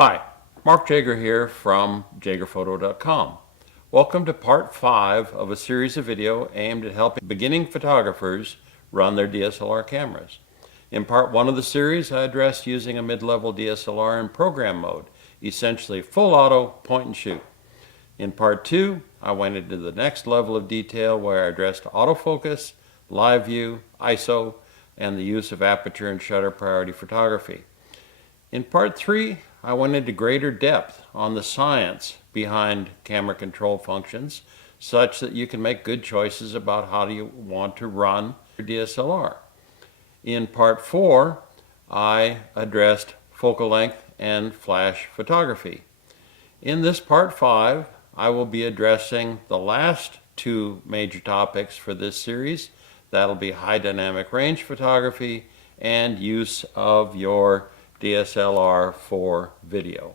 Hi, Mark Jager here from jagerphoto.com. Welcome to part 5 of a series of video aimed at helping beginning photographers run their DSLR cameras. In part 1 of the series, I addressed using a mid-level DSLR in program mode, essentially full auto point and shoot. In part 2, I went into the next level of detail where I addressed autofocus, live view, ISO, and the use of aperture and shutter priority photography. In part 3, I went into greater depth on the science behind camera control functions such that you can make good choices about how do you want to run your DSLR. In part 4, I addressed focal length and flash photography. In this part 5, I will be addressing the last two major topics for this series. That'll be high dynamic range photography and use of your DSLR for video.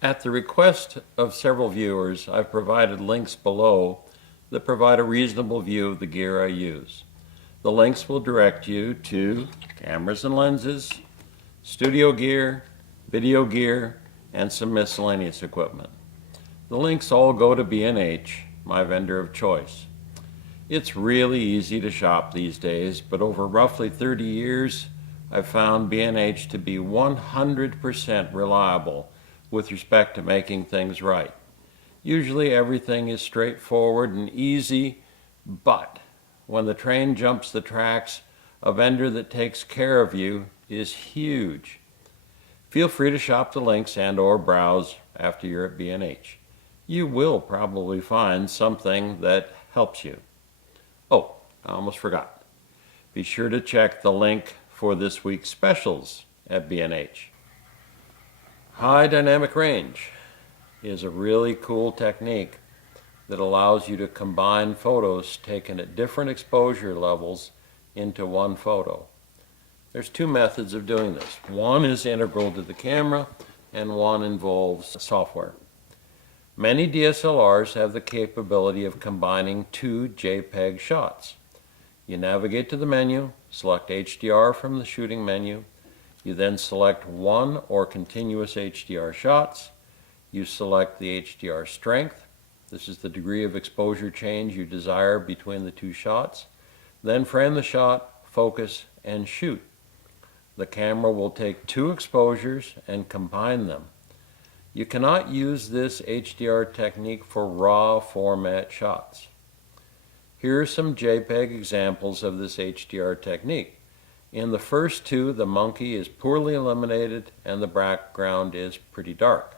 At the request of several viewers, I've provided links below that provide a reasonable view of the gear I use. The links will direct you to cameras and lenses, studio gear, video gear, and some miscellaneous equipment. The links all go to B&H, my vendor of choice. It's really easy to shop these days, but over roughly 30 years, I've found B&H to be 100% reliable with respect to making things right. Usually everything is straightforward and easy, but when the train jumps the tracks, a vendor that takes care of you is huge. Feel free to shop the links and/or browse after you're at B&H. You will probably find something that helps you. Oh, I almost forgot. Be sure to check the link for this week's specials at B&H. High dynamic range is a really cool technique that allows you to combine photos taken at different exposure levels into one photo. There's two methods of doing this. One is integral to the camera and one involves software. Many DSLRs have the capability of combining two JPEG shots. You navigate to the menu, select HDR from the shooting menu. You then select one or continuous HDR shots. You select the HDR strength. This is the degree of exposure change you desire between the two shots. Then frame the shot, focus, and shoot. The camera will take two exposures and combine them. You cannot use this HDR technique for RAW format shots. Here are some JPEG examples of this HDR technique. In the first two, the monkey is poorly illuminated and the background is pretty dark.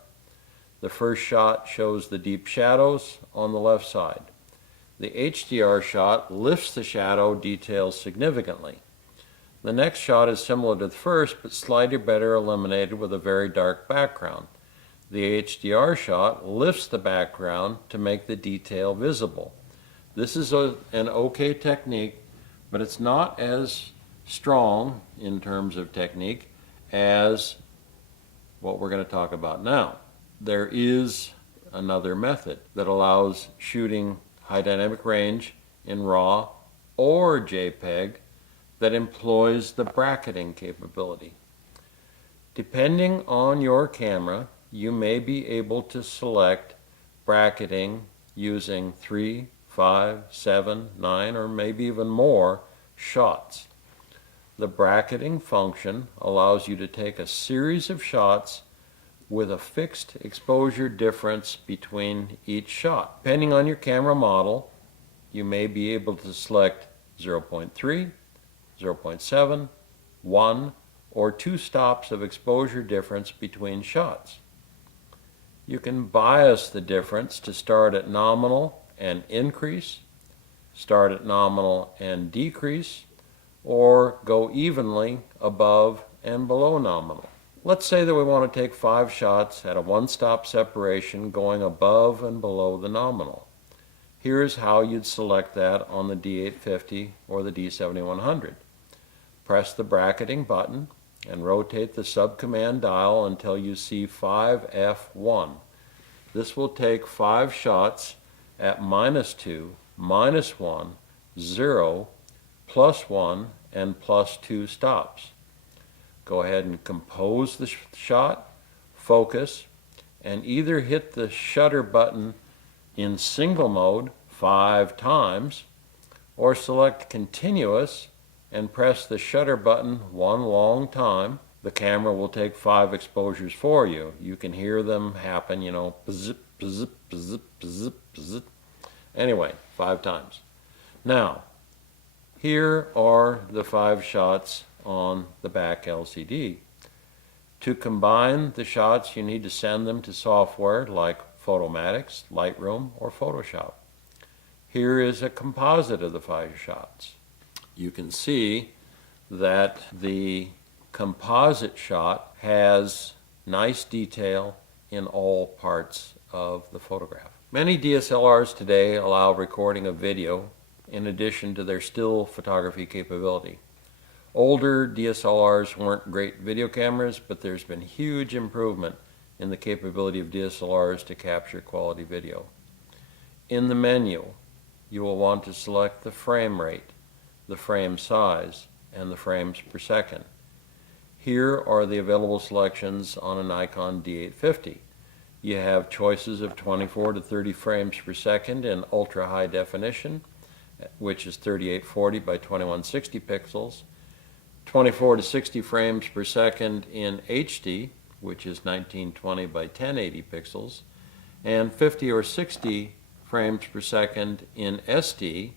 The first shot shows the deep shadows on the left side. The HDR shot lifts the shadow details significantly. The next shot is similar to the first, but slightly better illuminated with a very dark background. The HDR shot lifts the background to make the detail visible. This is an okay technique, but it's not as strong in terms of technique as what we're going to talk about now. There is another method that allows shooting high dynamic range in RAW or JPEG that employs the bracketing capability. Depending on your camera, you may be able to select bracketing using 3, 5, 7, 9, or maybe even more shots. The bracketing function allows you to take a series of shots with a fixed exposure difference between each shot. Depending on your camera model, you may be able to select 0.3, 0.7, 1, or 2 stops of exposure difference between shots. You can bias the difference to start at nominal and increase, start at nominal and decrease, or go evenly above and below nominal. Let's say that we want to take 5 shots at a one-stop separation going above and below the nominal. Here's how you'd select that on the D850 or the D7100. Press the bracketing button and rotate the sub-command dial until you see 5F1. This will take 5 shots at -2, -1, 0, +1, and +2 stops. Go ahead and compose the shot, focus, and either hit the shutter button in single mode 5 times, or select continuous and press the shutter button one long time. The camera will take 5 exposures for you. You can hear them happen, you know, zip, zip, zip, zip, zip. Anyway, 5 times. Now, here are the 5 shots on the back LCD. To combine the shots, you need to send them to software like Photomatix, Lightroom, or Photoshop. Here is a composite of the 5 shots. You can see that the composite shot has nice detail in all parts of the photograph. Many DSLRs today allow recording of video in addition to their still photography capability. Older DSLRs weren't great video cameras, but there's been huge improvement in the capability of DSLRs to capture quality video. In the menu, you will want to select the frame rate, the frame size, and the frames per second. Here are the available selections on a Nikon D850. You have choices of 24 to 30 frames per second in ultra high definition, which is 3840 by 2160 pixels, 24 to 60 frames per second in HD, which is 1920 by 1080 pixels, and 50 or 60 frames per second in SD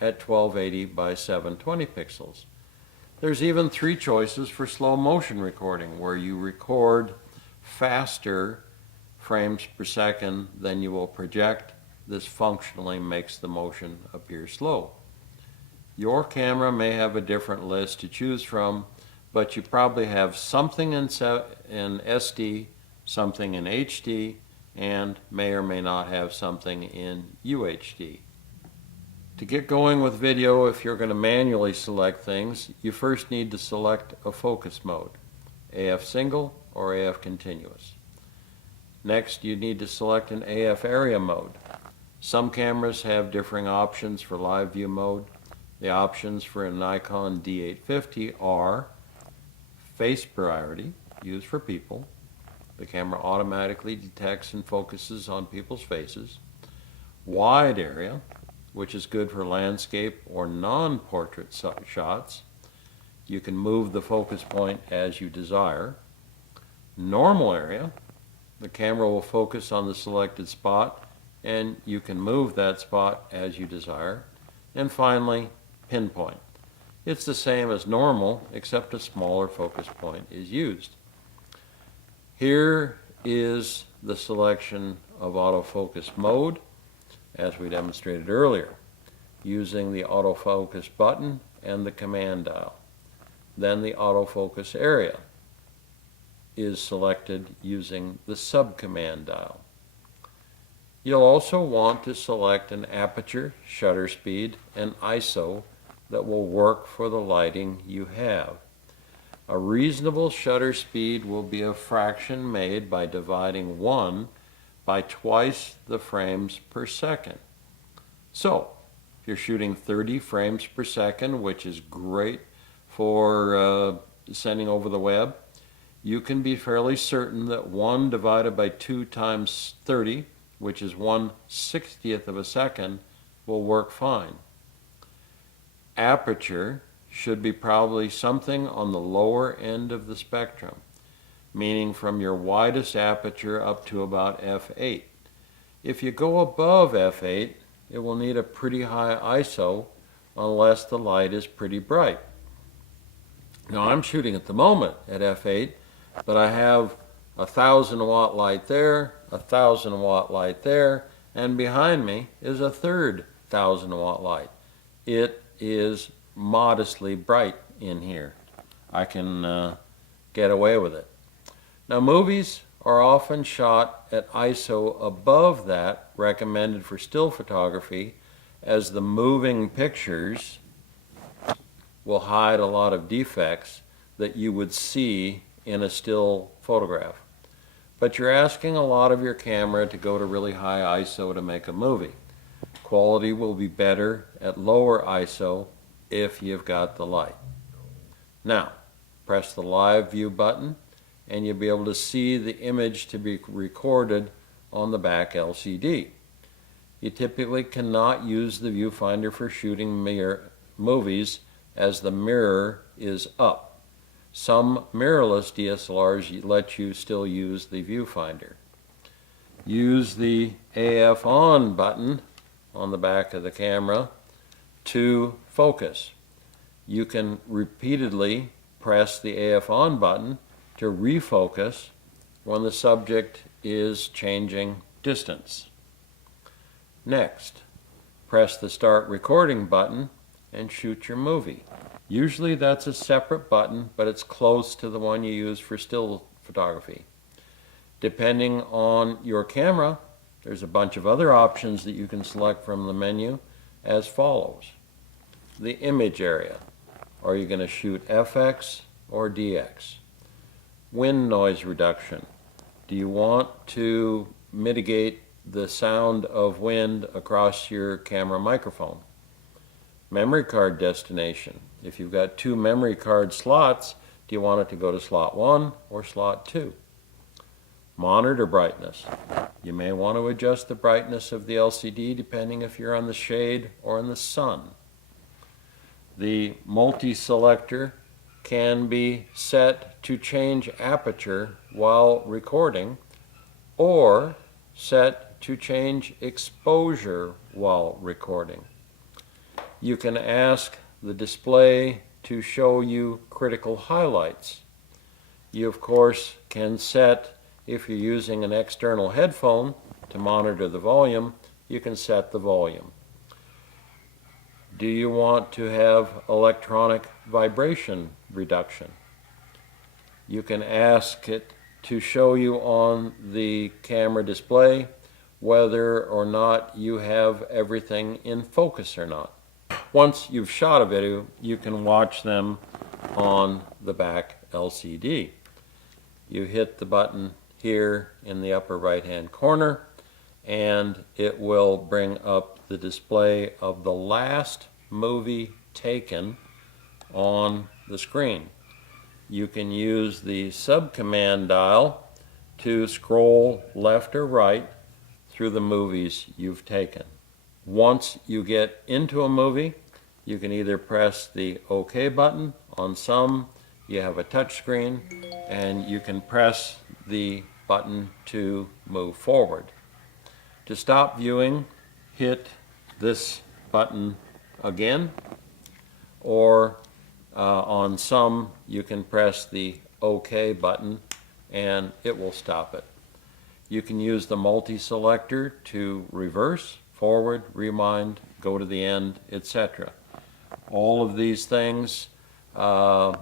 at 1280 by 720 pixels. There's even 3 choices for slow motion recording, where you record faster frames per second than you will project. This functionally makes the motion appear slow. Your camera may have a different list to choose from, but you probably have something in SD, something in HD, and may or may not have something in UHD. To get going with video, if you're going to manually select things, you first need to select a focus mode, AF single or AF continuous. Next, you need to select an AF area mode. Some cameras have differing options for live view mode. The options for a Nikon D850 are face priority, used for people. The camera automatically detects and focuses on people's faces. Wide area, which is good for landscape or non-portrait shots. You can move the focus point as you desire. Normal area, the camera will focus on the selected spot and you can move that spot as you desire. And finally, pinpoint. It's the same as normal, except a smaller focus point is used. Here is the selection of autofocus mode, as we demonstrated earlier, using the autofocus button and the command dial. Then the autofocus area is selected using the subcommand dial. You'll also want to select an aperture, shutter speed, and ISO that will work for the lighting you have. A reasonable shutter speed will be a fraction made by dividing 1 by twice the frames per second. So, if you're shooting 30 frames per second, which is great for sending over the web, you can be fairly certain that 1 divided by 2 times 30, which is 1/60th of a second, will work fine. Aperture should be probably something on the lower end of the spectrum, meaning from your widest aperture up to about f8. If you go above f8, it will need a pretty high ISO unless the light is pretty bright. Now I'm shooting at the moment at f8, but I have a 1,000-watt light there, a 1,000-watt light there, and behind me is a third 1,000-watt light. It is modestly bright in here. I can get away with it. Now, movies are often shot at ISO above that recommended for still photography, as the moving pictures will hide a lot of defects that you would see in a still photograph. But you're asking a lot of your camera to go to really high ISO to make a movie. Quality will be better at lower ISO if you've got the light. Now, press the live view button and you'll be able to see the image to be recorded on the back LCD. You typically cannot use the viewfinder for shooting movies as the mirror is up. Some mirrorless DSLRs let you still use the viewfinder. Use the AF on button on the back of the camera to focus. You can repeatedly press the AF on button to refocus when the subject is changing distance. Next, press the start recording button and shoot your movie. Usually that's a separate button, but it's close to the one you use for still photography. Depending on your camera, there's a bunch of other options that you can select from the menu as follows. The image area. Are you going to shoot FX or DX? Wind noise reduction. Do you want to mitigate the sound of wind across your camera microphone? Memory card destination. If you've got two memory card slots, do you want it to go to slot 1 or slot 2? Monitor brightness. You may want to adjust the brightness of the LCD depending if you're on the shade or in the sun. The multi-selector can be set to change aperture while recording or set to change exposure while recording. You can ask the display to show you critical highlights. You, of course, can set, if you're using an external headphone to monitor the volume, you can set the volume. Do you want to have electronic vibration reduction? You can ask it to show you on the camera display whether or not you have everything in focus or not. Once you've shot a video, you can watch them on the back LCD. You hit the button here in the upper right hand corner and it will bring up the display of the last movie taken on the screen. You can use the sub-command dial to scroll left or right through the movies you've taken. Once you get into a movie, you can either press the OK button. On some, you have a touch screen, and you can press the button to move forward. To stop viewing, hit this button again, or on some, you can press the OK button and it will stop it. You can use the multi-selector to reverse, forward, rewind, go to the end, etc. All of these things are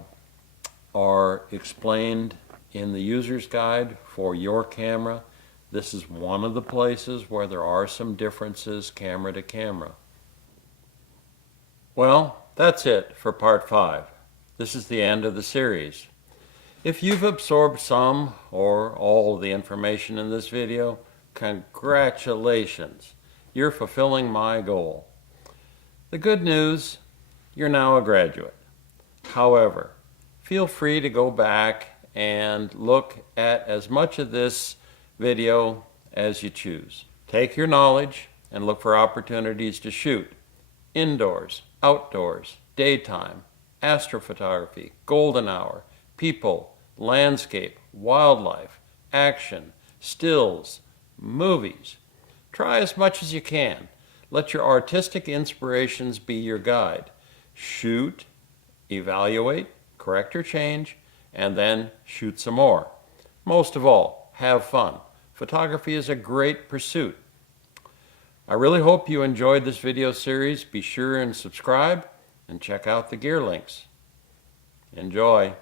explained in the user's guide for your camera. This is one of the places where there are some differences camera to camera. Well, that's it for part 5. This is the end of the series. If you've absorbed some or all of the information in this video, congratulations. You're fulfilling my goal. The good news, you're now a graduate. However, feel free to go back and look at as much of this video as you choose. Take your knowledge and look for opportunities to shoot indoors, outdoors, daytime, astrophotography, golden hour, people, landscape, wildlife, action, stills, movies. Try as much as you can. Let your artistic inspirations be your guide. Shoot, evaluate, correct or change, and then shoot some more. Most of all, have fun. Photography is a great pursuit. I really hope you enjoyed this video series. Be sure and subscribe and check out the gear links. Enjoy.